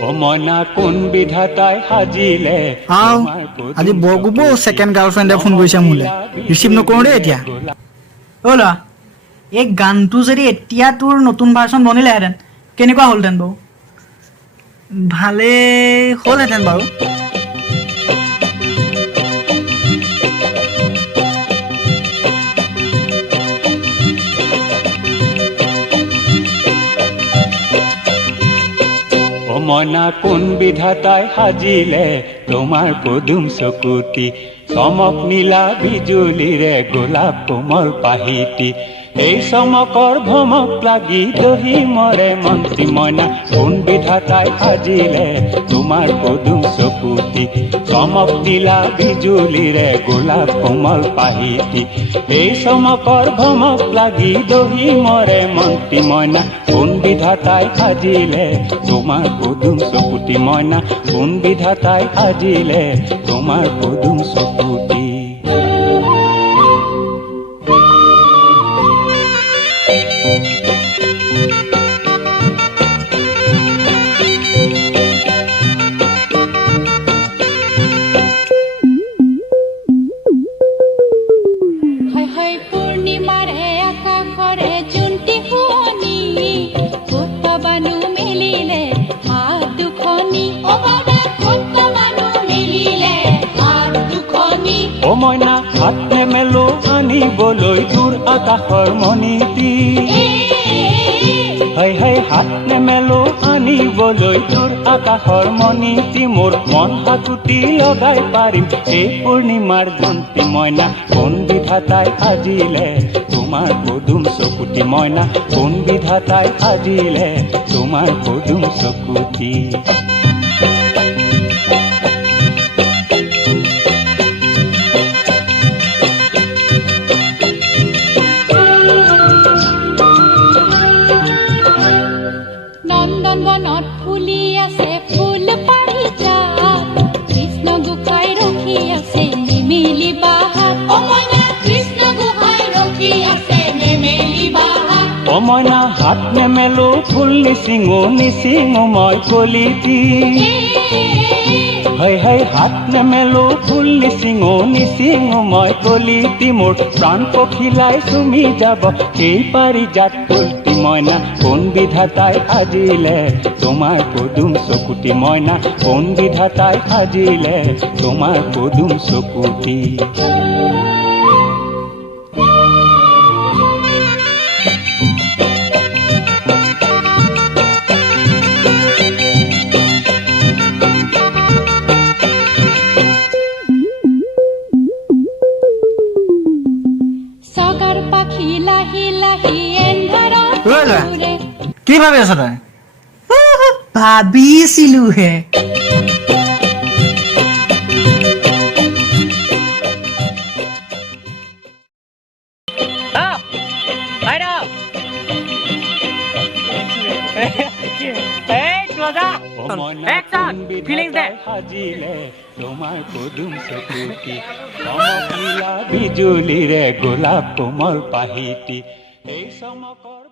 মনা কোন বিধাতাই সাজিলে আজি বৰগুব সেকেন্ড গাৰ্লফ্ৰেণ্ডে ফোন কৰিছে মোলে ৰিচিভ নকৰো দেই এতিয়া ওলা এই গানটো যদি এতিয়া তোৰ নতুন ভাৰ্চন বনিলেহেঁতেন কেনেকুৱা হ'লহেঁতেন বাৰু ভালে হ'লহেঁতেন বাৰু মনা কোন বিধাতাই সাজিলে তোমাৰ পদুম চকুতি চমক নীলা বিজুলীৰে গোলাপ কোমল পাহিতি এই চমকৰ ভমক লাগি দহি মৰে মন্ত্ৰী মইনা কোন বিধাতাই সাজিলে তোমাৰ পদুম চকুতি চমক নীলা বিজুলীৰে গোলাপ কোমল পাহিতি এই চমকৰ ভমক লাগি দহি মৰে মন্ত্ৰী মইনা কোন বিধাতাই সাজিলে তোমাৰ পদুম চকুতি মইনা কোন বিধাতাই সাজিলে তোমাৰ পদুম চকুতি মইনা হাত নেমেলো আনিবলৈ দূৰ আকাশৰ মণিটি হাত নেমেলো আনিবলৈ দূৰ আকাশৰ মণিটি মোৰ মন হাতুটি লগাই পাৰিম এই পূৰ্ণিমাৰ জন্তি মইনা কোন বিধাতাই সাজিলে তোমাৰ পদুম চকুতি মইনা কোন বিধাতাই সাজিলে তোমাৰ পদুম চকুতি মইনা হাত নেমেলো ফুল নিচিঙো মই কলিতি হাত নেমেলো ফুল নিচিঙো মই কলিতি মোৰ প্ৰাণ পখিলাই চুমি যাব সেই পাৰিজাত ফুলটি মইনা কোন বিধাতাই সাজিলে তোমাৰ পদুম চকুতি মইনা কোন বিধাতাই সাজিলে তোমাৰ পদুম চকুতি কি ভাবি আছ তই ভাবিছিলো হে তোমাৰ পদুম চকুতি চমক নীলা বিজুলীৰে গোলাপ কোমল পাহিতি এই চমকৰ